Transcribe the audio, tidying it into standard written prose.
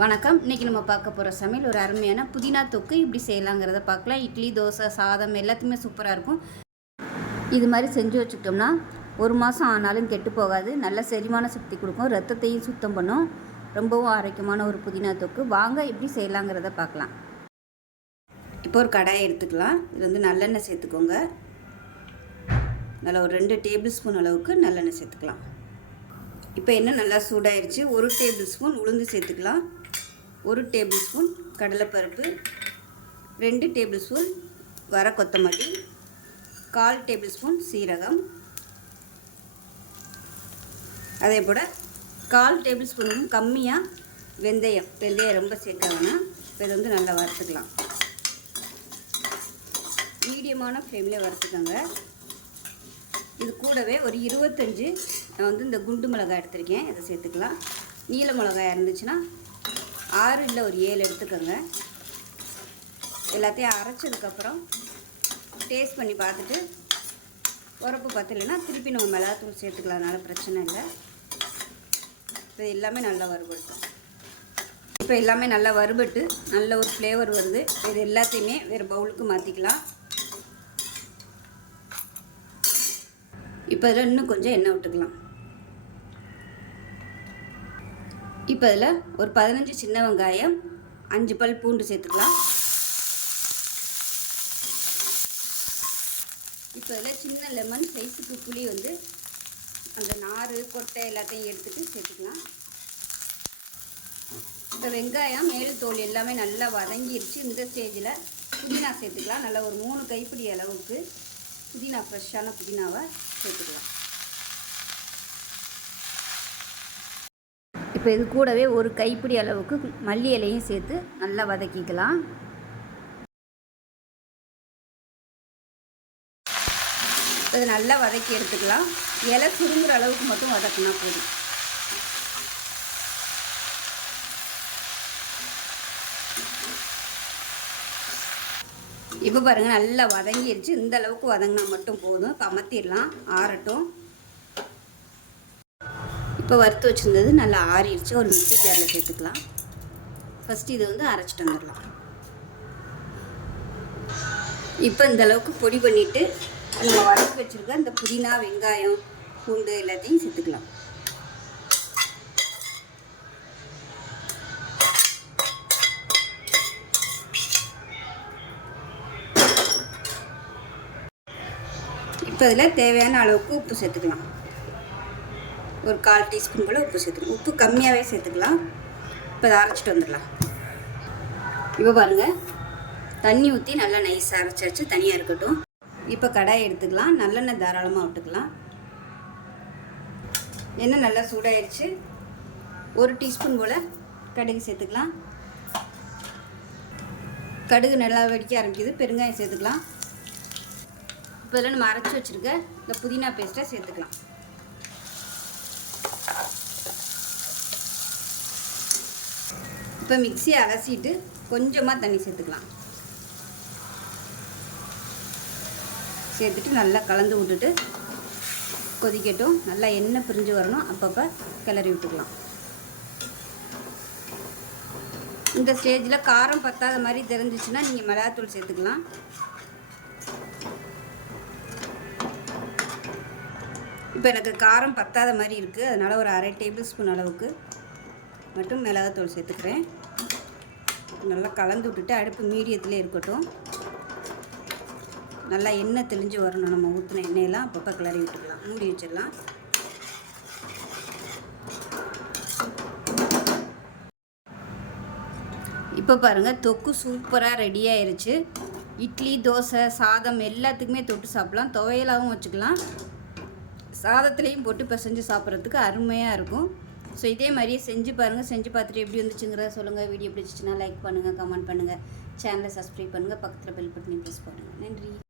வணக்கம். இன்றைக்கி நம்ம பார்க்க போகிற சமையல் ஒரு அருமையான புதினா தொக்கு இப்படி செய்யலாங்கிறத பார்க்கலாம். இட்லி, தோசை, சாதம் எல்லாத்துக்குமே சூப்பராக இருக்கும். இது மாதிரி செஞ்சு வச்சுக்கிட்டோம்னா ஒரு மாதம் ஆனாலும் கெட்டு போகாது. நல்ல செரிமான சக்தி கொடுக்கும், ரத்தத்தையும் சுத்தம் பண்ணும். ரொம்பவும் ஆரோக்கியமான ஒரு புதினா தொக்கு. வாங்க எப்படி செய்யலாங்கிறத பார்க்கலாம். இப்போ ஒரு கடாயை எடுத்துக்கலாம். இது வந்து நல்லெண்ணெய் சேர்த்துக்கோங்க. நல்லா ஒரு 2 டேபிள் ஸ்பூன் அளவுக்கு நல்லெண்ணெய் சேர்த்துக்கலாம். இப்போ எண்ணெய் நல்லா சூடாயிருச்சு. 1 டேபிள் ஸ்பூன் உளுந்து சேர்த்துக்கலாம். 1 டேபிள் ஸ்பூன் கடலைப்பருப்பு, 2 டேபிள் ஸ்பூன் வர கொத்தமல்லி, 1/4 டேபிள் ஸ்பூன் சீரகம், அதே போல் 1/4 டேபிள் ஸ்பூனும் கம்மியாக வெந்தயம் ரொம்ப சேர்க்க வேணாம். இப்போ இதை வந்து நல்லா வறுத்துக்கலாம். மீடியமான ஃப்ளேமில் வறுத்துக்கோங்க. இது கூடவே ஒரு 25 நான் வந்து இந்த குண்டு மிளகாய் எடுத்திருக்கேன், இதை சேர்த்துக்கலாம். நீல மிளகாய் இருந்துச்சுன்னா 6 இல்லை ஒரு 7 எடுத்துக்கோங்க. எல்லாத்தையும் அரைச்சதுக்கப்புறம் டேஸ்ட் பண்ணி பார்த்துட்டு உரப்பு பத்தலைன்னா திருப்பி நம்ம மிளகாத்தூள் சேர்த்துக்கலாம், அதனால் பிரச்சனை இல்லை. இப்போ எல்லாமே நல்லா வறுபடுத்தும். இப்போ எல்லாமே நல்லா வறுபட்டு நல்ல ஒரு ஃப்ளேவர் வருது. இது எல்லாத்தையுமே வேறு பவுலுக்கு மாற்றிக்கலாம். இப்போ இதில் இன்னும் கொஞ்சம் எண்ணெய் விட்டுக்கலாம். இப்போ இதில் ஒரு 15 சின்ன வெங்காயம், 5 பல் பூண்டு சேர்த்துக்கலாம். இப்போ இதில் சின்ன லெமன் சைஸுக்கு புளி வந்து அந்த நார் கொட்டை எல்லாத்தையும் எடுத்துகிட்டு சேர்த்துக்கலாம். இப்போ வெங்காயம் மேல் தோல் எல்லாமே நல்லா வதங்கிருச்சு. இந்த ஸ்டேஜில் புதினா சேர்த்துக்கலாம். நல்லா ஒரு 3 கைப்பிடி அளவுக்கு புதினா, ஃப்ரெஷ்ஷான புதினாவை சேர்த்துக்கலாம். இப்போ இது கூடவே ஒரு கைப்பிடி அளவுக்கு மல்லி இலையும் சேர்த்து நல்லா வதக்கிக்கலாம். இது நல்லா வதக்கி எடுத்துக்கலாம். இலை சுருங்குற அளவுக்கு மட்டும் வதக்கினா போதும். இப்போ பாருங்கள் நல்லா வதங்கிடுச்சு. இந்த அளவுக்கு வதங்கினா மட்டும் போதும். இப்போ அமர்த்திடலாம், ஆறட்டும். இப்போ வறுத்து வச்சுருந்தது நல்லா ஆறிடுச்சு. ஒரு மிக்ஸி ஜாரில் சேர்த்துக்கலாம். ஃபஸ்ட்டு இது வந்து அரைச்சிட்டு வந்துடலாம். இப்போ இந்த அளவுக்கு பொடி பண்ணிவிட்டு நம்ம வதக்கி வச்சுருக்க இந்த புதினா, வெங்காயம், பூண்டு எல்லாத்தையும் சேர்த்துக்கலாம். இப்போ இதில் தேவையான அளவுக்கு உப்பு சேர்த்துக்கலாம். ஒரு 1/4 டீஸ்பூன் போல் உப்பு சேர்த்துக்கலாம். உப்பு கம்மியாகவே சேர்த்துக்கலாம். இப்போ இதை அரைச்சிட்டு வந்துடலாம். இப்போ பாருங்கள் தண்ணி ஊற்றி நல்லா நைஸாக அரைச்சாச்சு, தனியாக இருக்கட்டும். இப்போ கடாயை எடுத்துக்கலாம். நல்லெண்ணெய் தாராளமாக விட்டுக்கலாம். எண்ணெய் நல்லா சூடாயிருச்சு. 1 டீஸ்பூன் போல் கடுகு சேர்த்துக்கலாம். கடுகு நல்லா வெடிக்க ஆரம்பிக்குது. பெருங்காயம் சேர்த்துக்கலாம். இப்போ இதில் நம்ம அரைச்சி வச்சுருக்க இந்த புதினா பேஸ்ட்டை சேர்த்துக்கலாம். இப்போ மிக்ஸியை அலசிட்டு கொஞ்சமாக தண்ணி சேர்த்துக்கலாம். சேர்த்துட்டு நல்லா கலந்து விட்டுட்டு கொதிக்கட்டும். நல்லா எண்ணெய் பிரிஞ்சு வரணும். அப்பப்போ கிளறி விட்டுக்கலாம். இந்த ஸ்டேஜில் காரம் பத்தாத மாதிரி தெரிஞ்சிச்சுன்னா நீங்கள் மிளகாத்தூள் சேர்த்துக்கலாம். இப்போ எனக்கு காரம் பத்தாத மாதிரி இருக்குது, அதனால் ஒரு 1/2 டேபிள் ஸ்பூன் அளவுக்கு மட்டும் மிளகாத்தூள் சேர்த்துக்கிறேன். நல்லா கலந்து விட்டுட்டு அடுப்பு மீடியத்திலே இருக்கட்டும். நல்லா எண்ணெய் தெளிஞ்சு வரணும். நம்ம ஊற்றின எண்ணெயெல்லாம் அப்பப்போ கிளறி விட்டுக்கலாம். மூடி வச்சிடலாம். இப்போ பாருங்கள் தொக்கு சூப்பராக ரெடி ஆயிருச்சு. இட்லி, தோசை, சாதம் எல்லாத்துக்குமே தொட்டு சாப்பிட்லாம். துவையலாகவும் வச்சுக்கலாம். சாதத்துலேயும் போட்டு பிசைஞ்சு சாப்பிட்றதுக்கு அருமையாக இருக்கும். ஸோ இதே மாதிரியே செஞ்சு பாருங்கள். செஞ்சு பார்த்துட்டு எப்படி வந்துச்சுங்கிறத சொல்லுங்கள். வீடியோ பிடிச்சிச்சின்னா லைக் பண்ணுங்கள், கமெண்ட் பண்ணுங்கள், சேனலை சப்ஸ்கிரைப் பண்ணுங்கள், பக்கத்தில் பெல் பட்டனை ப்ரெஸ் பண்ணுங்கள். நன்றி.